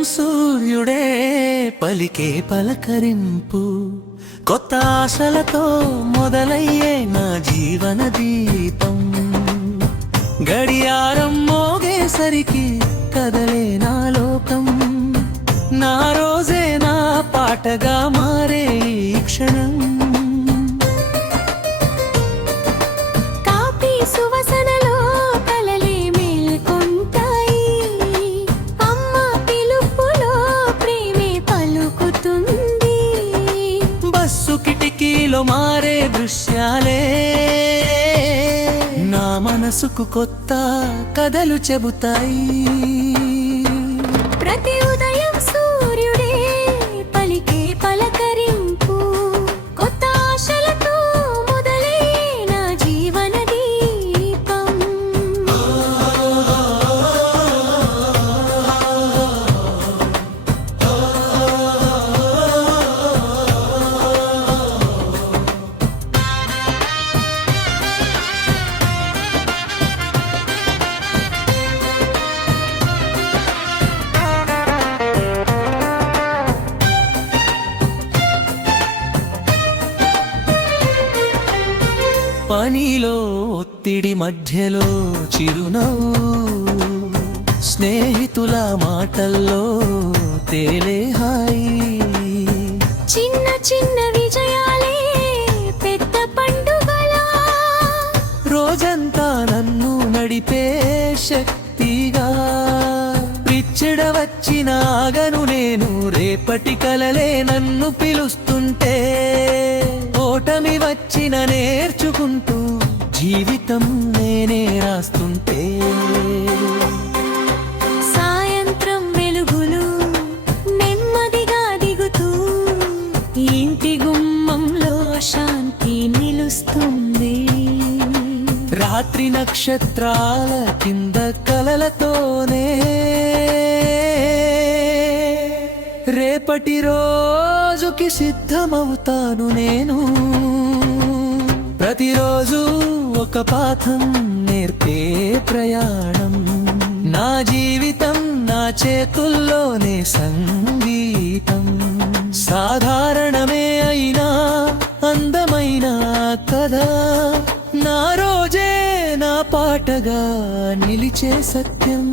ఉదయం సూర్యుడే పలికే పలకరింపు, కొత్త ఆశలతో మొదలయ్యే నా జీవన దీపం. గడియారం మోగేసరికి కదలే నా లోకం, నా రోజే నా పాటగా మారే ఈ క్షణం. కాపీ సువసనలో కలలే మేల్కొంటాయి, అమ్మ పిలుపులో ప్రేమే పలుకుతుంది. బస్సు కిటికీలో మారే దృశ్యాలే నా మనసుకు కొత్త కథలు చెబుతాయి. ప్రతి ఉదయం సూర్యుడే పలికే పలకరింపు, కొత్త ఆశలతో మొదలయ్యే నా జీవన దీపం. పనిలో ఒత్తిడి మధ్యలో చిరునవ్వు, స్నేహితుల మాటల్లో తేలే హాయి. చిన్న చిన్న విజయాలే పెద్ద పండుగలా, రోజంతా నన్ను నడిపే శక్తిగా. పిచ్చెడ వచ్చిన ఆగను నేను, రేపటి కలలే నన్ను పిలుస్తుంటే. ఓటమి వచ్చిన నేర్చుకుంటూ జీవితం నేనే రాస్తుంటే. సాయంత్రం వెలుగులు నెమ్మదిగా దిగుతూ ఇంటి గుమ్మంలో శాంతి నిలుస్తుంది. రాత్రి నక్షత్రాల కింద కలలతోనే రేపటి రోజుకి సిద్ధమవుతాను నేను. ప్రతిరోజు ఒక పాఠం నేర్పే ప్రయాణం, నా జీవితం నా చేతుల్లోనే సంగీతం. సాధారణమే అయినా అందమైన కథ, నా రోజే నా పాటగా నిలిచే సత్యం.